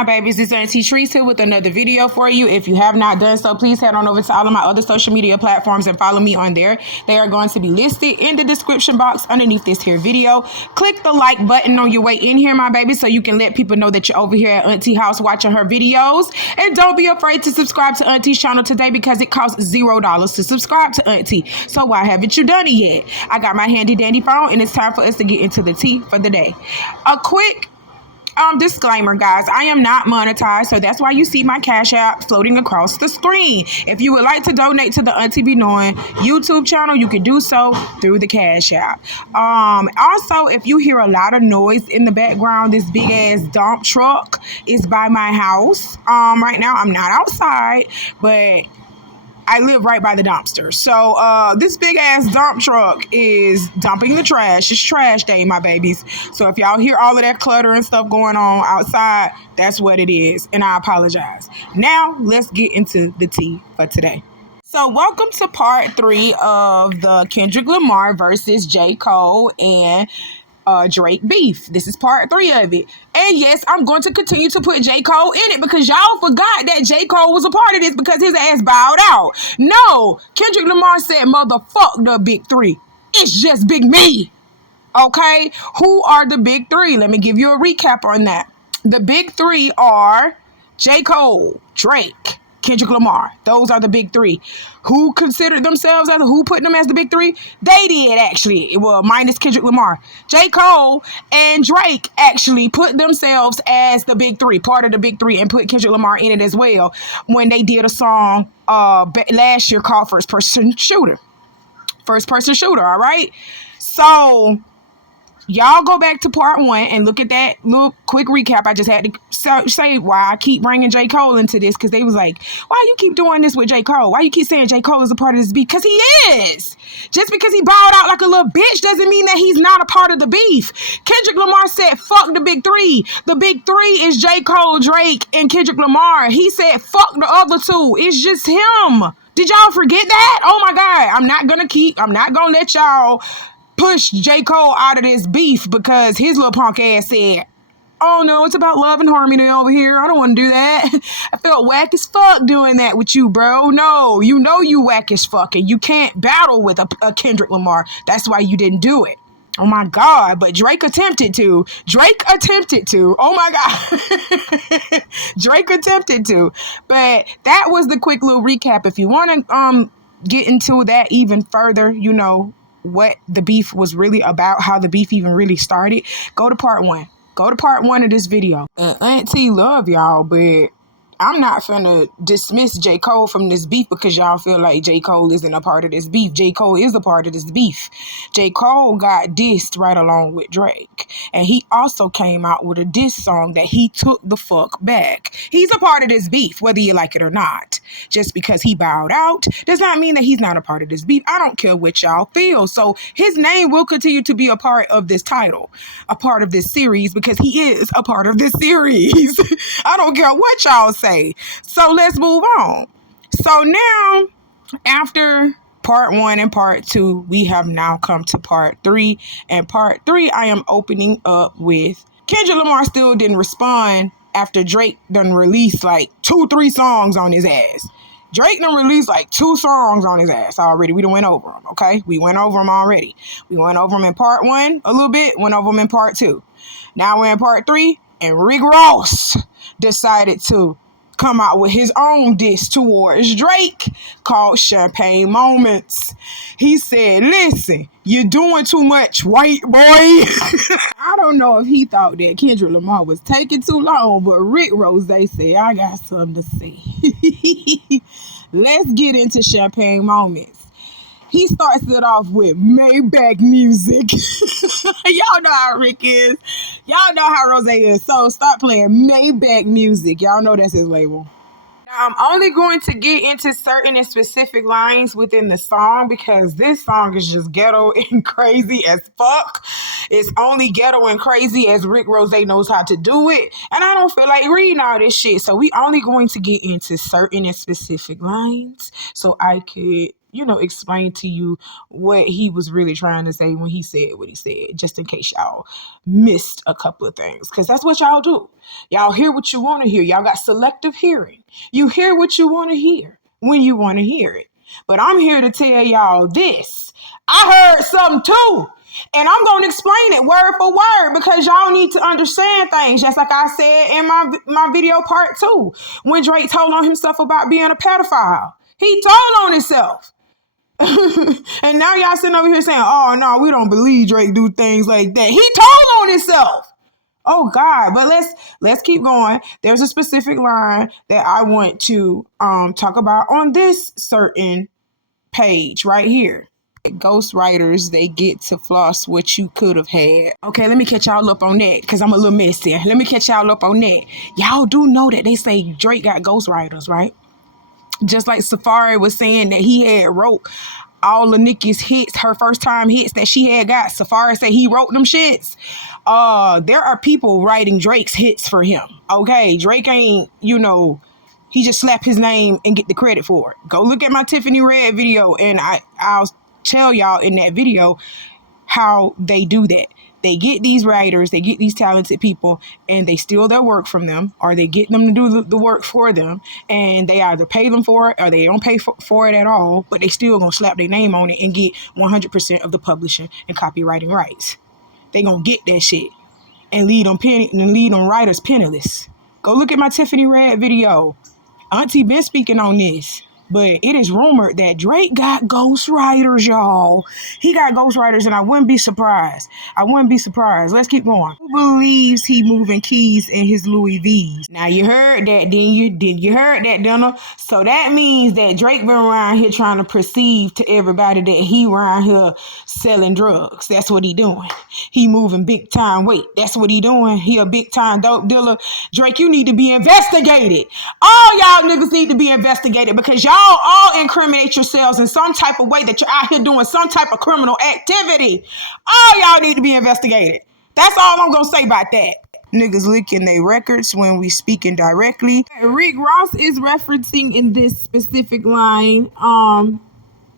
my babies? It's Auntie Trice here with another video for you. If you have not done so, please head on over to all of my other social media platforms and follow me on there. They are going to be listed in the description box underneath this here video. Click the like button on your way in here, my baby, so you can let people know that you're over here at Auntie house watching her videos. And don't be afraid to subscribe to Auntie's channel today because it costs $0 to subscribe to Auntie. So why haven't you done it yet? I got my handy dandy phone and it's time for us to get into the tea for the day. A quick disclaimer, guys, I am not monetized, so that's why you see my Cash App floating across the screen. If you would like to donate to the Auntie Be Knowing YouTube channel, you can do so through the Cash App. Also, if you hear a lot of noise in the background, this big ass dump truck is by my house. Right now I'm not outside, but I live right by the dumpster. So this big ass dump truck is dumping the trash. It's trash day, my babies. So if y'all hear all of that clutter and stuff going on outside, that's what it is. And I apologize. Now let's get into the tea for today. So welcome to part 3 of the Kendrick Lamar versus J. Cole and Drake beef. This is part 3 of it. And yes, I'm going to continue to put J. Cole in it because y'all forgot that J. Cole was a part of this because his ass bowed out. No, Kendrick Lamar said, motherfuck the big 3. It's just big me. Okay? Who are the big 3? Let me give you a recap on that. The big 3 are J. Cole, Drake, Kendrick Lamar. Those are the big 3. Who considered themselves as who put them as the big 3? They did, actually. Well, minus Kendrick Lamar. J. Cole and Drake actually put themselves as the big 3, part of the big 3, and put Kendrick Lamar in it as well when they did a song last year called First Person Shooter. First Person Shooter, all right? So y'all go back to part 1 and look at that little quick recap. I just had to say why I keep bringing J. Cole into this, because they was like, why you keep doing this with J. Cole? Why you keep saying J. Cole is a part of this beef? Because he is. Just because he bowed out like a little bitch doesn't mean that he's not a part of the beef. Kendrick Lamar said, fuck the big 3. The big 3 is J. Cole, Drake, and Kendrick Lamar. He said, fuck the other 2. It's just him. Did y'all forget that? Oh my God. I'm not going to let y'all push J. Cole out of this beef because his little punk ass said, oh no, it's about love and harmony over here. I don't want to do that. I felt whack as fuck doing that with you, bro. No, you know you whack as fuck and you can't battle with a Kendrick Lamar. That's why you didn't do it. Oh my God, but Drake attempted to. Oh my God. Drake attempted to. But that was the quick little recap. If you want to get into that even further, you know, what the beef was really about, how the beef even really started, go to part 1. Go to part 1 of this video. And Auntie love y'all, but I'm not finna dismiss J. Cole from this beef because y'all feel like J. Cole isn't a part of this beef. J. Cole is a part of this beef. J. Cole got dissed right along with Drake. And he also came out with a diss song that he took the fuck back. He's a part of this beef, whether you like it or not. Just because he bowed out does not mean that he's not a part of this beef. I don't care what y'all feel. So his name will continue to be a part of this title, a part of this series, because he is a part of this series. I don't care what y'all say. So let's move on. So now, after part 1 and part 2, we have now come to part 3. And part 3, I am opening up with Kendrick Lamar still didn't respond after Drake done released like 2-3 songs on his ass. Drake done released like 2 songs on his ass already. We done went over them, okay? We went over them already. We went over them in part 1 a little bit, went over them in part 2. Now we're in part 3, and Rick Ross decided to come out with his own diss towards Drake called Champagne Moments. He said, listen, you're doing too much, white boy. I don't know if he thought that Kendrick Lamar was taking too long, but Rick Ross, they say, I got something to say. Let's get into Champagne Moments. He starts it off with Maybach music. Y'all know how Rick is. Y'all know how Rose is. So stop playing Maybach music. Y'all know that's his label. Now, I'm only going to get into certain and specific lines within the song because this song is just ghetto and crazy as fuck. It's only ghetto and crazy as Rick Ross knows how to do it. And I don't feel like reading all this shit. So we only going to get into certain and specific lines so I could explain to you what he was really trying to say when he said what he said, just in case y'all missed a couple of things. Because that's what y'all do. Y'all hear what you want to hear. Y'all got selective hearing. You hear what you want to hear when you want to hear it. But I'm here to tell y'all this. I heard something too. And I'm going to explain it word for word because y'all need to understand things. Just like I said in my video part 2, when Drake told on himself about being a pedophile. He told on himself. And now y'all sitting over here saying, oh, no, we don't believe Drake do things like that. He told on himself. Oh, God. But let's keep going. There's a specific line that I want to talk about on this certain page right here. Ghostwriters, they get to floss what you could have had. Okay, let me catch y'all up on that because I'm a little messy. Let me catch y'all up on that. Y'all do know that they say Drake got ghostwriters, right? Just like Safari was saying that he had wrote all of Nicki's hits, her first time hits that she had got. Safari said he wrote them shits. There are people writing Drake's hits for him. Okay, Drake ain't, he just slap his name and get the credit for it. Go look at my Tiffany Red video and I'll tell y'all in that video how they do that. They get these writers, they get these talented people, and they steal their work from them, or they get them to do the work for them, and they either pay them for it or they don't pay for it at all, but they still gonna slap their name on it and get 100% of the publishing and copywriting rights. They gonna get that shit and lead them writers penniless. Go look at my Tiffany Red video. Auntie been speaking on this. But it is rumored that Drake got ghostwriters, y'all. He got ghostwriters, and I wouldn't be surprised. Let's keep going. Who believes he moving keys in his Louis V's? Now, you heard that, didn't you heard that, Dunno? So that means that Drake been around here trying to perceive to everybody that he around here selling drugs. That's what he doing. He moving big time weight. That's what he doing. He a big time dope dealer. Drake, you need to be investigated. All y'all niggas need to be investigated because y'all all incriminate yourselves in some type of way that you're out here doing some type of criminal activity. All y'all need to be investigated. That's all I'm gonna say about that. Niggas leaking their records when we speaking directly. Rick Ross is referencing in this specific line,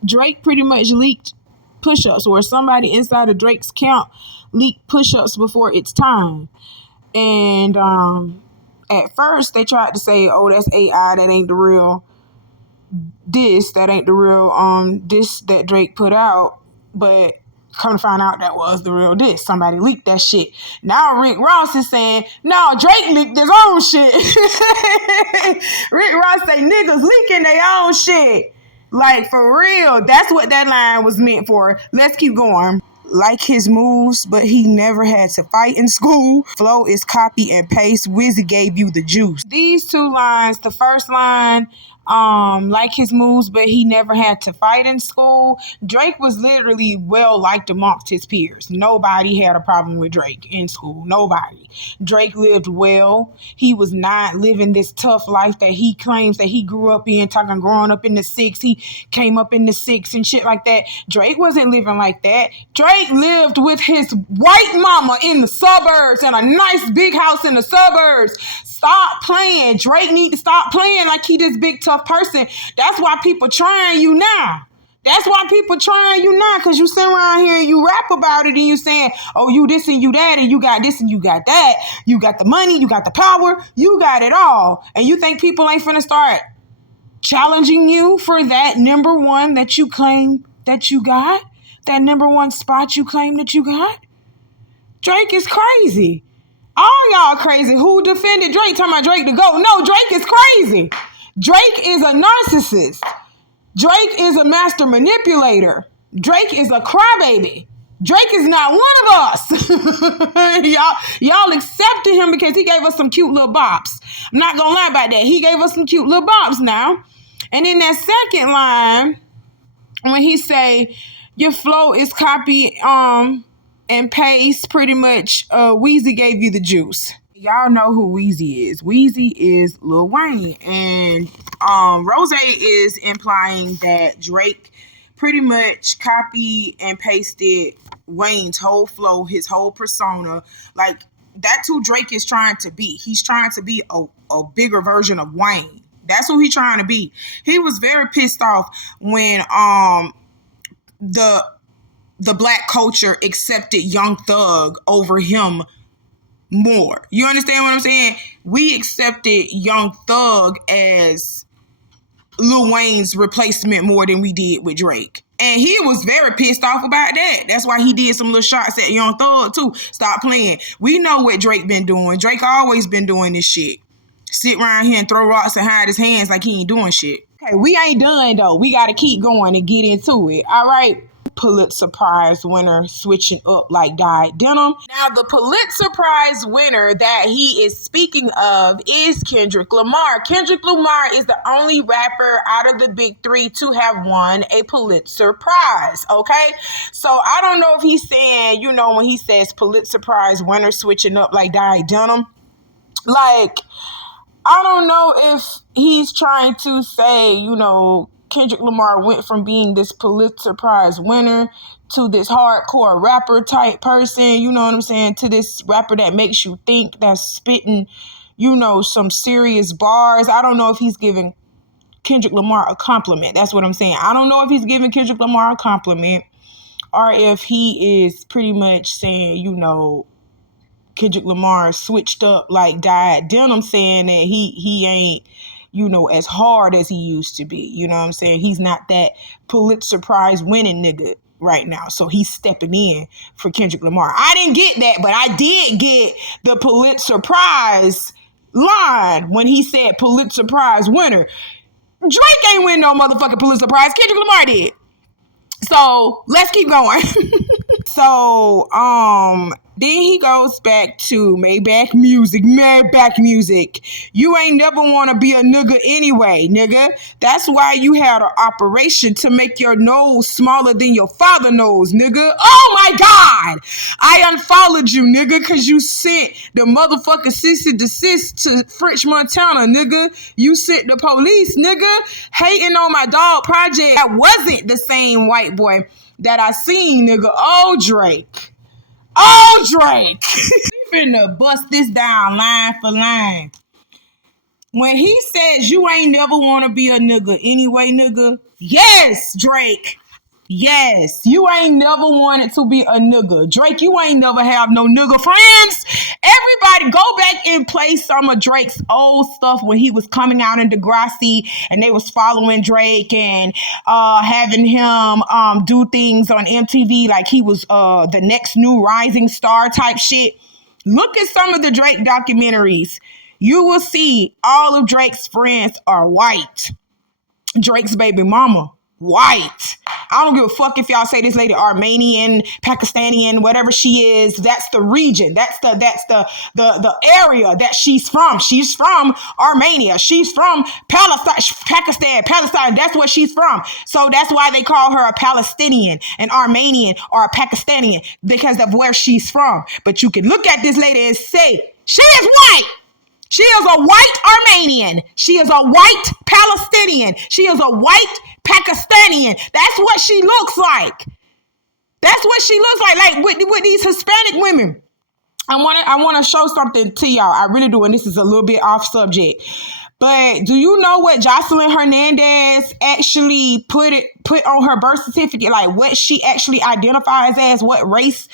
Drake pretty much leaked push-ups, or somebody inside of Drake's camp leaked push-ups before it's time. And at first they tried to say, oh, that's AI, that ain't the real this that Drake put out, but come to find out that was the real this. Somebody leaked that shit. Now Rick Ross is saying, no, Drake leaked his own shit. Rick Ross say niggas leaking their own shit. Like, for real, that's what that line was meant for. Let's keep going. Like his moves, but he never had to fight in school. Flow is copy and paste. Wizzy gave you the juice. These two lines, the first line, like his moves, but he never had to fight in school. Drake was literally well liked amongst his peers. Nobody had a problem with Drake in school. Nobody. Drake lived well. He was not living this tough life that he claims that he grew up in, talking growing up in the 6. He came up in the 6 and shit like that. Drake wasn't living like that. Drake lived with his white mama in the suburbs and a nice big house in the suburbs. Stop playing. Drake need to stop playing like he this big tough person. That's why people trying you now. That's why people trying you now, because you sit around here and you rap about it and you saying, oh, you this and you that and you got this and you got that. You got the money, you got the power, you got it all. And you think people ain't finna start challenging you for that number one that you claim that you got? That number one spot you claim that you got? Drake is crazy. All y'all crazy. Who defended Drake? Talking about Drake to go. No, Drake is crazy. Drake is a narcissist. Drake is a master manipulator. Drake is a crybaby. Drake is not one of us. y'all accepted him because he gave us some cute little bops. I'm not gonna lie about that. He gave us some cute little bops now. And in that second line, when he say, your flow is copy and paste, pretty much, Weezy gave you the juice. Y'all know who Weezy is. Weezy is Lil Wayne. And Rose is implying that Drake pretty much copy and pasted Wayne's whole flow, his whole persona. Like, that's who Drake is trying to be. He's trying to be a bigger version of Wayne. That's who he trying to be. He was very pissed off when the black culture accepted Young Thug over him more. You understand what I'm saying? We accepted Young Thug as Lil Wayne's replacement more than we did with Drake. And he was very pissed off about that. That's why he did some little shots at Young Thug too. Stop playing. We know what Drake been doing. Drake always been doing this shit. Sit around here and throw rocks and hide his hands like he ain't doing shit. Okay, we ain't done though. We got to keep going and get into it. All right. Pulitzer Prize winner switching up like dyed denim. Now, the Pulitzer Prize winner that he is speaking of is Kendrick Lamar. Kendrick Lamar is the only rapper out of the big three to have won a Pulitzer Prize, okay? So I don't know if he's saying, you know, when he says Pulitzer Prize winner switching up like dyed denim, like, I don't know if he's trying to say, you know, Kendrick Lamar went from being this Pulitzer Prize winner to this hardcore rapper type person, you know what I'm saying, to this rapper that makes you think, that's spitting, you know, some serious bars. I don't know if he's giving Kendrick Lamar a compliment. That's what I'm saying. I don't know if he's giving Kendrick Lamar a compliment or if he is pretty much saying, you know, Kendrick Lamar switched up like dyed denim, saying that he ain't, you know, as hard as he used to be. You know what I'm saying? He's not that Pulitzer Prize winning nigga right now. So he's stepping in for Kendrick Lamar. I didn't get that, but I did get the Pulitzer Prize line when he said Pulitzer Prize winner. Drake ain't win no motherfucking Pulitzer Prize. Kendrick Lamar did. So let's keep going. So, then he goes back to Maybach music. You ain't never want to be a nigga anyway, nigga. That's why you had an operation to make your nose smaller than your father nose, nigga. Oh my God. I unfollowed you, nigga, because you sent the motherfucking cease and desist to French Montana, nigga. You sent the police, nigga, hating on my dog project. That wasn't the same white boy that I seen, nigga. Oh, Drake. We finna bust this down line for line. When he says you ain't never want to be a nigga anyway, nigga. Yes, Drake. Yes, you ain't never wanted to be a nigga. Drake, you ain't never have no nigga friends. Everybody go back and play some of Drake's old stuff when he was coming out in Degrassi and they was following Drake and having him do things on MTV like he was the next new rising star type shit. Look at some of the Drake documentaries. You will see all of Drake's friends are white. Drake's baby mama, white. I don't give a fuck if y'all say this lady Armenian, Pakistani, whatever she is. That's the region. That's the area that she's from. She's from Armenia. She's from Pakistan. That's where she's from. So that's why they call her a Palestinian, an Armenian, or a Pakistani because of where she's from. But you can look at this lady and say, she is white. She is a white Armenian. She is a white Palestinian. She is a white Pakistani. That's what she looks like. That's what she looks like. Like with these Hispanic women. I want to show something to y'all. I really do. And this is a little bit off subject. But do you know what Jocelyn Hernandez actually put on her birth certificate? Like what she actually identifies as, what race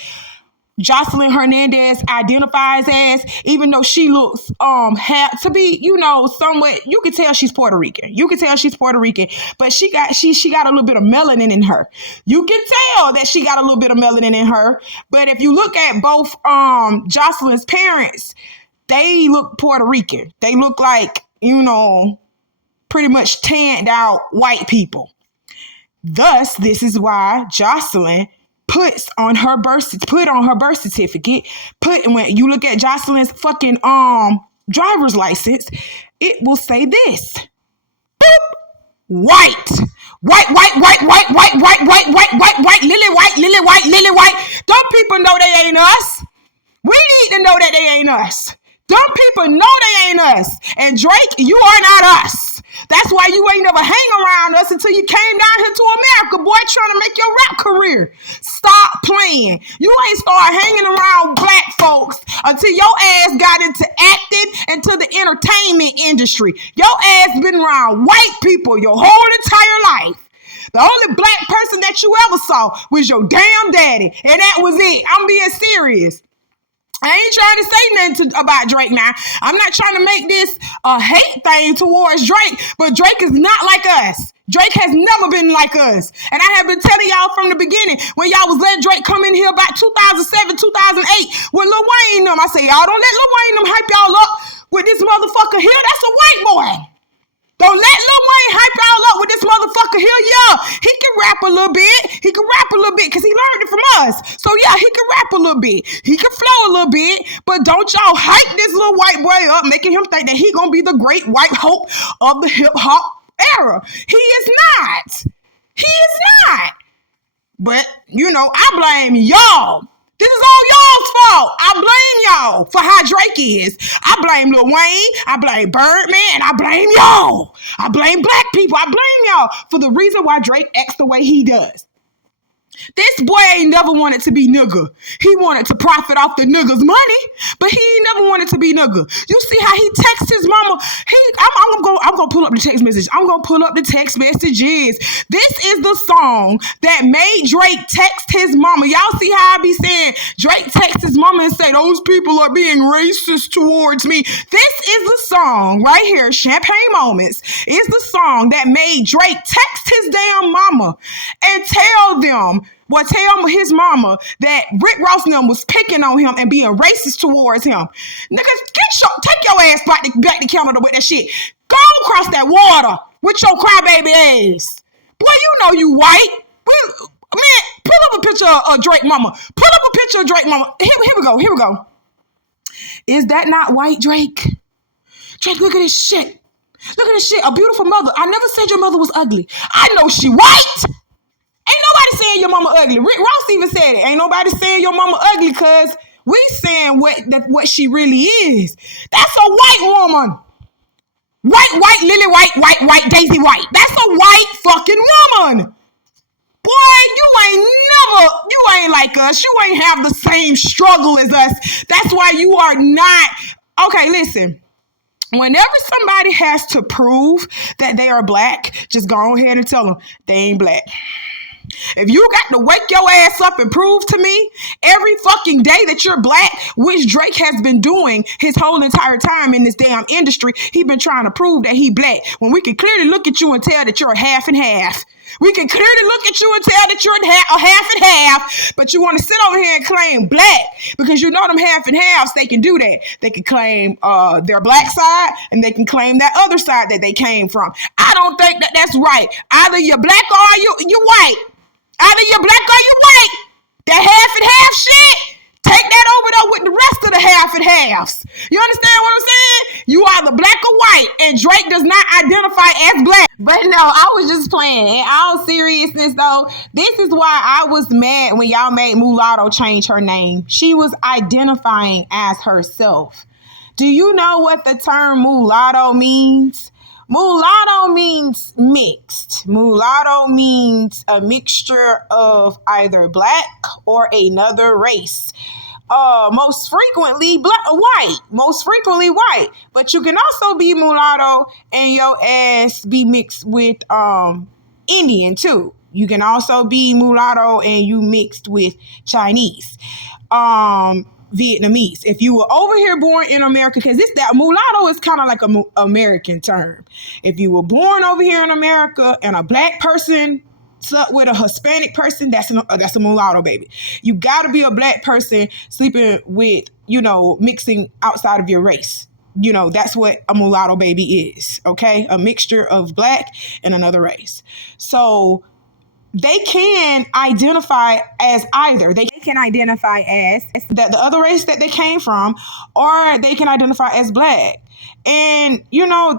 Jocelyn Hernandez identifies as, even though she looks to be, you know, somewhat, you can tell she's Puerto Rican. But she got a little bit of melanin in her. You can tell that she got a little bit of melanin in her. But if you look at both Jocelyn's parents, they look Puerto Rican. They look like, you know, pretty much tanned out white people. Thus, this is why Jocelyn put on her birth certificate, when you look at Jocelyn's fucking driver's license, it will say this. Boop. White, lily white. Them people know they ain't us. We need to know that they ain't us. Them people know they ain't us. And Drake, you are not us. That's why you ain't never hang around us until you came down here to America, boy, trying to make your rap career. Stop playing. You ain't start hanging around black folks until your ass got into acting and to the entertainment industry. Your ass been around white people your whole entire life. The only black person that you ever saw was your damn daddy, and that was it. I'm being serious. I ain't trying to say nothing about Drake now. I'm not trying to make this a hate thing towards Drake, but Drake is not like us. Drake has never been like us. And I have been telling y'all from the beginning, when y'all was letting Drake come in here about 2007, 2008, with Lil Wayne them, I say, y'all don't let Lil Wayne them hype y'all up with this motherfucker here. That's a white boy. Don't let Lil Wayne hype y'all up with this motherfucker here. Yeah, he can rap a little bit. He can rap a little bit because he learned it from us. So yeah, he can rap a little bit. He can flow a little bit. But don't y'all hype this little white boy up, making him think that he gonna be the great white hope of the hip hop era. He is not. He is not. But, you know, I blame y'all. This is all y'all's fault. I blame y'all for how Drake is. I blame Lil Wayne. I blame Birdman. And I blame y'all. I blame black people. I blame y'all for the reason why Drake acts the way he does. This boy ain't never wanted to be nigga. He wanted to profit off the nigga's money, but he ain't never wanted to be nigga. You see how he texts his mama? I'm gonna pull up the text message. I'm gonna pull up the text messages. This is the song that made Drake text his mama. Y'all see how I be saying Drake texts his mama and say those people are being racist towards me. This is the song right here, Champagne Moments, is the song that made Drake text his damn mama and tell his mama that Rick Ross and them was picking on him and being racist towards him. Niggas, take your ass back to Canada with that shit. Go across that water with your crybaby ass. Boy, you know you white. Man, pull up a picture of Drake mama. Pull up a picture of Drake mama. Here we go. Is that not white, Drake? Drake, look at this shit. Look at this shit. A beautiful mother. I never said your mother was ugly. I know she white. Ain't nobody saying your mama ugly. Rick Ross even said it. Ain't nobody saying your mama ugly because we saying what she really is. That's a white woman. White, Lily white, Daisy white. That's a white fucking woman. Boy, you ain't like us. You ain't have the same struggle as us. That's why you are not. Okay, listen. Whenever somebody has to prove that they are black, just go ahead and tell them they ain't black. If you got to wake your ass up and prove to me every fucking day that you're black, which Drake has been doing his whole entire time in this damn industry, he been trying to prove that he black. When we can clearly look at you and tell that you're a half and half. We can clearly look at you and tell that you're a half and half, but you want to sit over here and claim black because you know them half and halves, they can do that. They can claim their black side and they can claim that other side that they came from. I don't think that that's right. Either you're black or you're white. Either you're black or you're white. That half and half shit, take that over there with the rest of the half and halves. You understand what I'm saying? You are the black or white, and Drake does not identify as black. But no, I was just playing. In all seriousness, though, this is why I was mad when y'all made Mulatto change her name. She was identifying as herself. Do you know what the term mulatto means? Mulatto means mixed. Mulatto means a mixture of either black or another race. Most frequently white. Most frequently white. But you can also be mulatto and your ass be mixed with Indian too. You can also be mulatto and you mixed with Chinese. Vietnamese. If you were over here born in America, because that mulatto is kind of like an American term. If you were born over here in America and a black person slept with a Hispanic person, that's a mulatto, baby. You got to be a black person sleeping with, mixing outside of your race. That's what a mulatto baby is, okay? A mixture of black and another race. So they can identify as either. They can identify as the other race that they came from, or they can identify as black. And,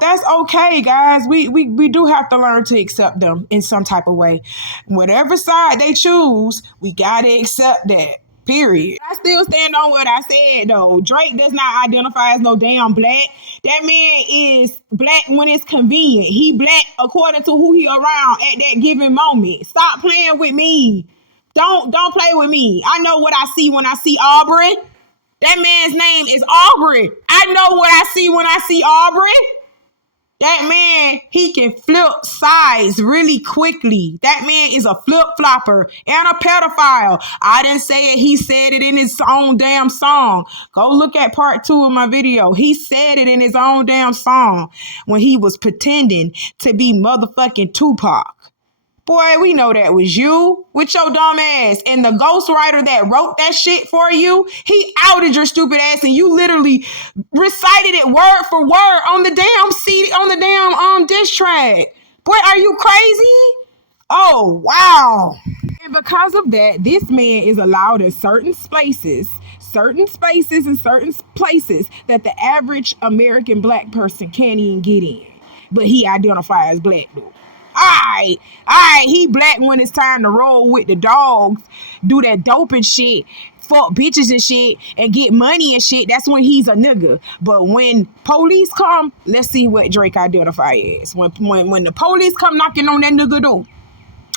that's okay, guys. We do have to learn to accept them in some type of way. Whatever side they choose, we got to accept that. Period. I still stand on what I said, though. Drake does not identify as no damn black. That man is black when it's convenient. He black according to who he around at that given moment. Stop playing with me. Don't play with me. I know what I see when I see Aubrey. That man's name is Aubrey. I know what I see when I see Aubrey. That man, he can flip sides really quickly. That man is a flip-flopper and a pedophile. I didn't say it. He said it in his own damn song. Go look at part 2 of my video. He said it in his own damn song when he was pretending to be motherfucking Tupac. Boy, we know that was you with your dumb ass. And the ghostwriter that wrote that shit for you, he outed your stupid ass and you literally recited it word for word on the damn CD, on the damn diss track. Boy, are you crazy? Oh, wow. And because of that, this man is allowed in certain spaces and certain places that the average American black person can't even get in. But he identifies as black though. Alright, he black when it's time to roll with the dogs, do that dope and shit, fuck bitches and shit, and get money and shit. That's when he's a nigga. But when police come, let's see what Drake identify as. When the police come knocking on that nigga door,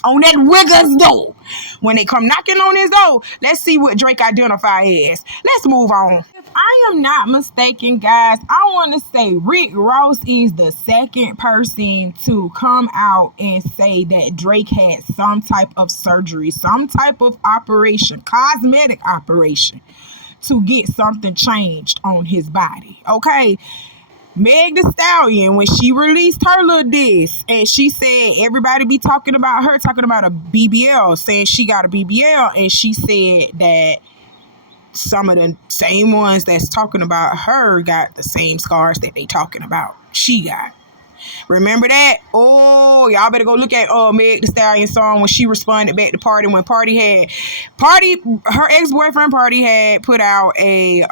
on that wigger's door, when they come knocking on his door, let's see what Drake identify as. Let's move on. If I am not mistaken, guys, I want to say Rick Ross is the second person to come out and say that Drake had some type of surgery, some type of operation, cosmetic operation, to get something changed on his body. Okay. Meg the Stallion, when she released her little diss, and she said everybody be talking about her, talking about a BBL, saying she got a BBL, and she said that some of the same ones that's talking about her got the same scars that they talking about she got. Remember that? Oh, y'all better go look at Meg the Stallion song when she responded back to Party, when her ex-boyfriend Party had put out a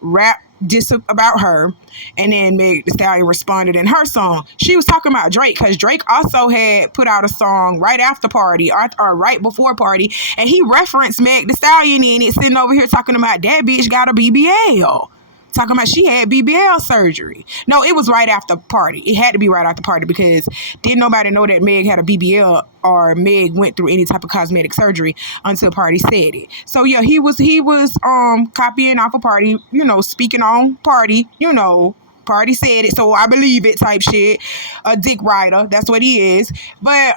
rap diss about her, and then Meg the Stallion responded in her song. She was talking about Drake because Drake also had put out a song right after Party or right before Party, and he referenced Meg the Stallion in it, sitting over here talking about that bitch got a BBL. Talking about she had BBL surgery. No, it was right after Party. It had to be right after Party because didn't nobody know that Meg had a BBL or Meg went through any type of cosmetic surgery until Party said it. So yeah, he was copying off a Party, speaking on Party, Party said it, so I believe it type shit. A dick rider, that's what he is. But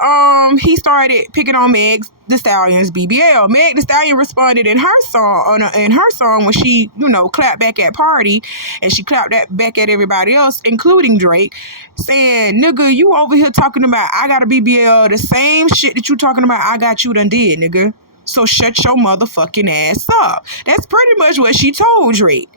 he started picking on Meg the Stallion's BBL. Meg the Stallion responded in her song when she, clapped back at Party, and she clapped that back at everybody else, including Drake, saying, "Nigga, you over here talking about I got a BBL, the same shit that you talking about I got you done did, nigga. So shut your motherfucking ass up." That's pretty much what she told Drake.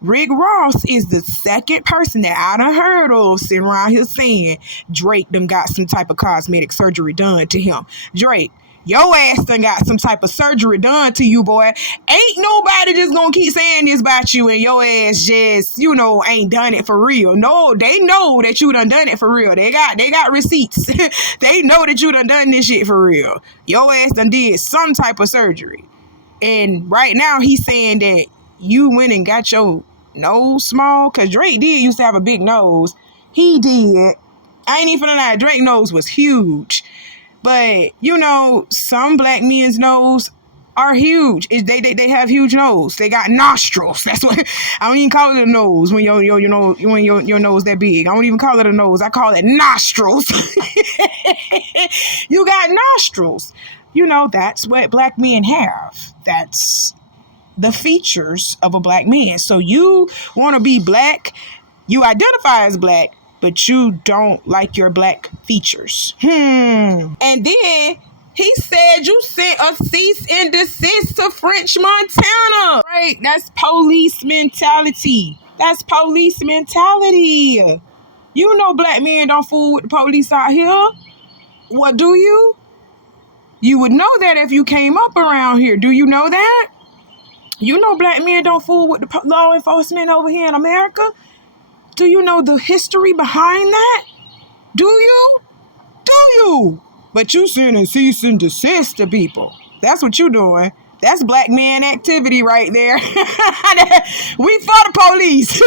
Rick Ross is the second person that I done heard of sitting around here saying Drake done got some type of cosmetic surgery done to him. Drake, your ass done got some type of surgery done to you, boy. Ain't nobody just gonna keep saying this about you and your ass just, ain't done it for real. No, they know that you done it for real. They got receipts. They know that you done this shit for real. Your ass done did some type of surgery. And right now he's saying that you went and got your nose small, because Drake did used to have a big nose. He did. I ain't even lie, Drake's nose was huge. But, some black men's nose are huge. They have huge nose. They got nostrils. That's what I don't even call it a nose when your nose that big. I don't even call it a nose. I call it nostrils. You got nostrils. That's what black men have. That's the features of a black man. So you want to be black, you identify as black, but you don't like your black features. And then he said you sent a cease and desist to French Montana. Right? That's police mentality. Black men don't fool with the police out here. What do you? You would know that if you came up around here. Do you know that? Black men don't fool with the law enforcement over here in America. Do you know the history behind that? Do you? But you sending cease and desist to people. That's what you doing. That's black man activity right there. We for the police.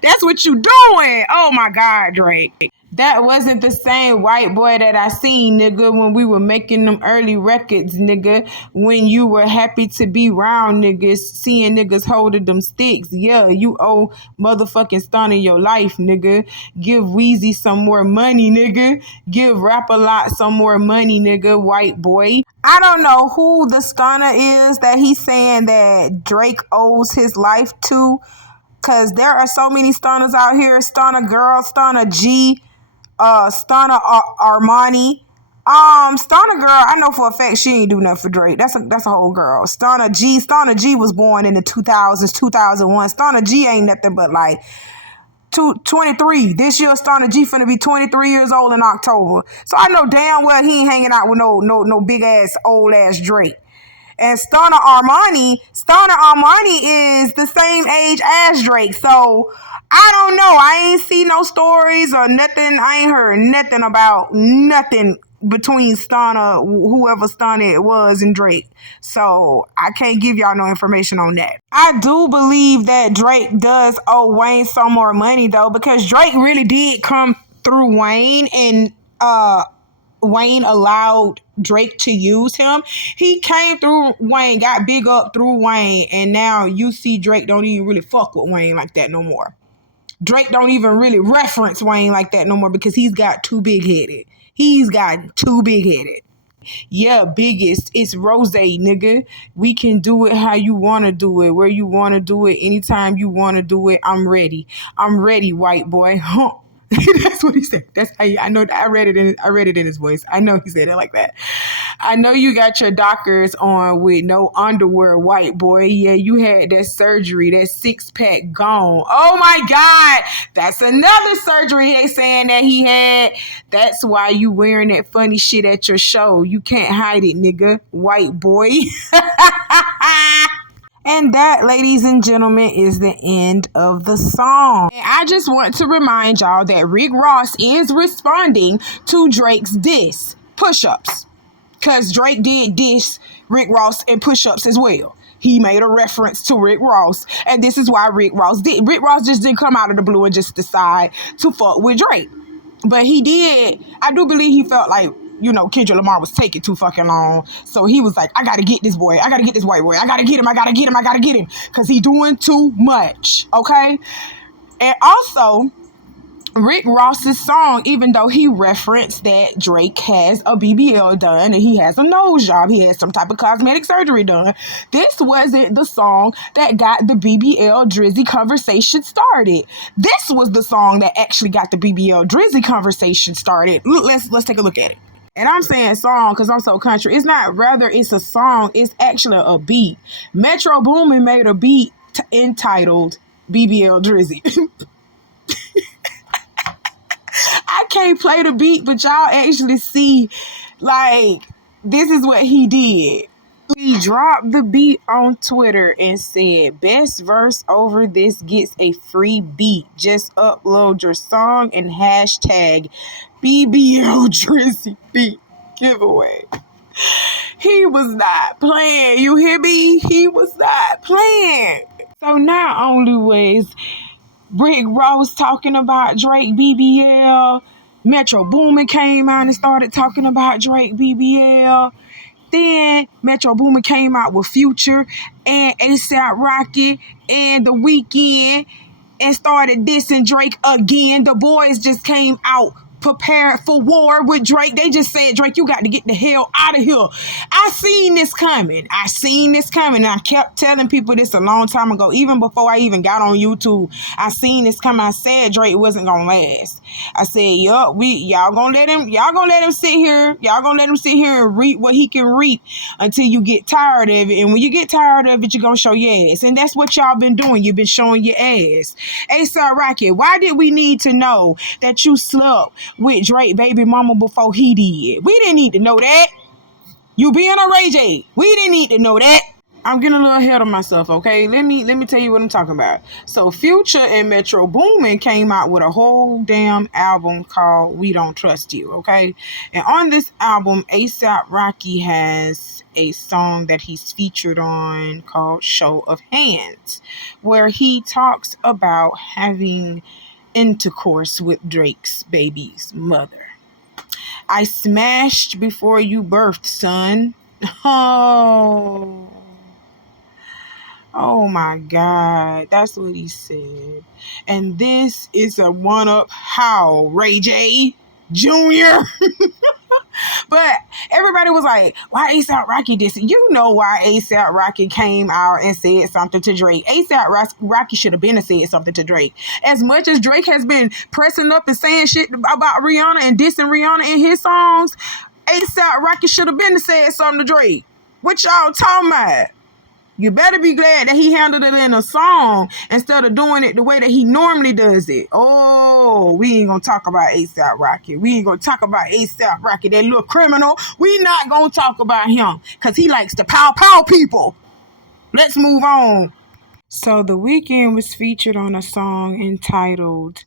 That's what you doing. Oh my God, Drake. That wasn't the same white boy that I seen, nigga, when we were making them early records, nigga. When you were happy to be round niggas, seeing niggas holding them sticks. Yeah, you owe motherfucking Stunner your life, nigga. Give Weezy some more money, nigga. Give Rap a Lot some more money, nigga, white boy. I don't know who the Stunner is that he's saying that Drake owes his life to. Cause there are so many Stunners out here. Stunner Girl, Stunner G, Stunner Armani. Stunner Girl, I know for a fact she ain't do nothing for Drake. That's a whole girl. Stunner G was born in the 2000s, 2001. Stunner G ain't nothing but like 23. This year Stunner G finna be 23 years old in October. So I know damn well he ain't hanging out with no big ass old ass Drake. And Stunner Armani is the same age as Drake. So I don't know. I ain't see no stories or nothing. I ain't heard nothing about nothing between Stunner, whoever Stunner it was, and Drake. So I can't give y'all no information on that. I do believe that Drake does owe Wayne some more money though, because Drake really did come through Wayne, and Wayne allowed Drake to use him. He came through Wayne, got big up through Wayne, and now you see Drake don't even really fuck with Wayne like that no more. Drake don't even really reference Wayne like that no more because he's got too big-headed. Yeah, biggest. It's Rose, nigga. We can do it how you want to do it, where you want to do it, anytime you want to do it. I'm ready. I'm ready, white boy. Huh. That's what he said. That's how I know. I read it in his voice. I know he said it like that. I know you got your Dockers on with no underwear, white boy. Yeah, you had that surgery, that 6-pack gone. Oh my God, that's another surgery they saying that he had. That's why you wearing that funny shit at your show. You can't hide it, nigga, white boy. And that, ladies and gentlemen, is the end of the song. And I just want to remind y'all that Rick Ross is responding to Drake's diss, Push-Ups. Because Drake did diss Rick Ross and Push-Ups as well. He made a reference to Rick Ross. And this is why Rick Ross did. Rick Ross just didn't come out of the blue and just decide to fuck with Drake. But he did. I do believe he felt like, Kendrick Lamar was taking too fucking long. So he was like, I gotta get this boy. I gotta get this white boy. I gotta get him. Because he doing too much. Okay? And also, Rick Ross's song, even though he referenced that Drake has a BBL done and he has a nose job, he has some type of cosmetic surgery done, this wasn't the song that got the BBL Drizzy conversation started. This was the song that actually got the BBL Drizzy conversation started. Let's take a look at it. And I'm saying song because I'm so country. It's not rather it's a song. It's actually a beat. Metro Boomin made a beat entitled BBL Drizzy. I can't play the beat, but y'all actually see, like, this is what he did. He dropped the beat on Twitter and said, best verse over this gets a free beat. Just upload your song and hashtag BBL Drizzy beat giveaway. He was not playing. You hear me? He was not playing. So not only was Rick Ross talking about Drake BBL, Metro Boomin came out and started talking about Drake BBL. Then Metro Boomin came out with Future and A$AP Rocky and The Weeknd and started dissing Drake again. The boys just came out prepared for war with Drake. They just said, Drake, you got to get the hell out of here. I seen this coming. And I kept telling people this a long time ago, even before I even got on YouTube. I seen this coming. I said Drake wasn't gonna last. I said, yup, y'all gonna let him sit here. Y'all gonna let him sit here and reap what he can reap until you get tired of it. And when you get tired of it, you're gonna show your ass. And that's what y'all been doing. You've been showing your ass. A$AP Rocky, why did we need to know that you slept with Drake baby mama before he did? We didn't need to know that. You being a Ray J. We didn't need to know that. I'm getting a little ahead of myself, okay? Let me tell you what I'm talking about. So Future and Metro Boomin came out with a whole damn album called We Don't Trust You, okay? And on this album, A$AP Rocky has a song that he's featured on called Show of Hands, where he talks about having intercourse with Drake's baby's mother. I smashed before you birthed, son. Oh my God. That's what he said. And this is a one-up how, Ray J Jr. But everybody was like, why A$AP Rocky did it? You know why A$AP Rocky came out and said something to Drake. A$AP Rocky should have been said something to Drake. As much as Drake has been pressing up and saying shit about Rihanna and dissing Rihanna in his songs, A$AP Rocky should have been said something to Drake. What y'all talking about? You better be glad that he handled it in a song instead of doing it the way that he normally does it. Oh, we ain't gonna talk about A$AP Rocky. We ain't gonna talk about A$AP Rocky, that little criminal. We not gonna talk about him because he likes to pow people. Let's move on. So The Weeknd was featured on a song entitled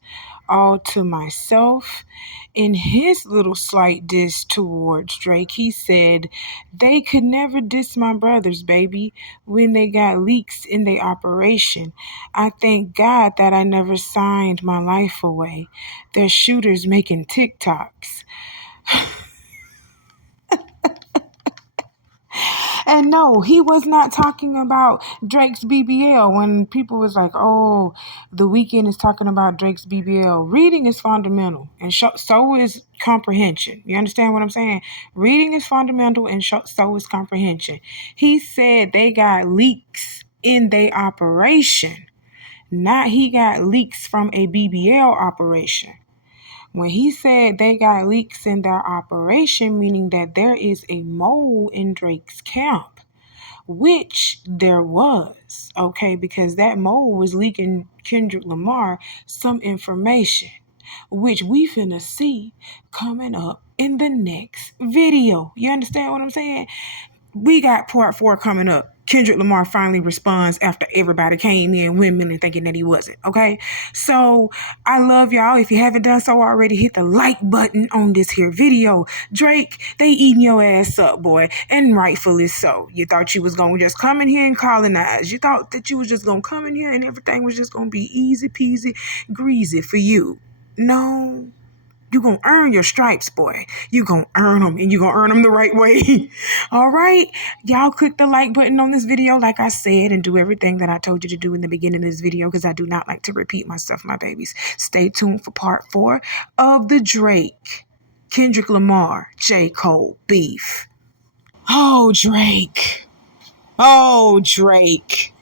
All to Myself. In his little slight diss towards Drake, he said, they could never diss my brothers, baby, when they got leaks in their operation. I thank God that I never signed my life away. They're shooters making TikToks. And no, he was not talking about Drake's BBL when people was like, oh, The Weeknd is talking about Drake's BBL. Reading is fundamental, and so is comprehension. You understand what I'm saying? Reading is fundamental, and so is comprehension. He said they got leaks in their operation, not he got leaks from a BBL operation. When he said they got leaks in their operation, meaning that there is a mole in Drake's camp, which there was, okay, because that mole was leaking Kendrick Lamar some information, which we finna see coming up in the next video. You understand what I'm saying? We got part 4 coming up. Kendrick Lamar finally responds after everybody came in windmilling thinking that he wasn't, okay? So, I love y'all. If you haven't done so already, hit the like button on this here video. Drake, they eating your ass up, boy, and rightfully so. You thought you was going to just come in here and colonize. You thought that you was just going to come in here and everything was just going to be easy peasy, greasy for you. No. You gonna earn your stripes, boy. You gonna earn them, and you gonna earn them the right way. All right? Y'all click the like button on this video like I said, and do everything that I told you to do in the beginning of this video, because I do not like to repeat myself, my babies. Stay tuned for part 4 of the Drake, Kendrick Lamar, J. Cole beef. Oh, Drake. Oh, Drake.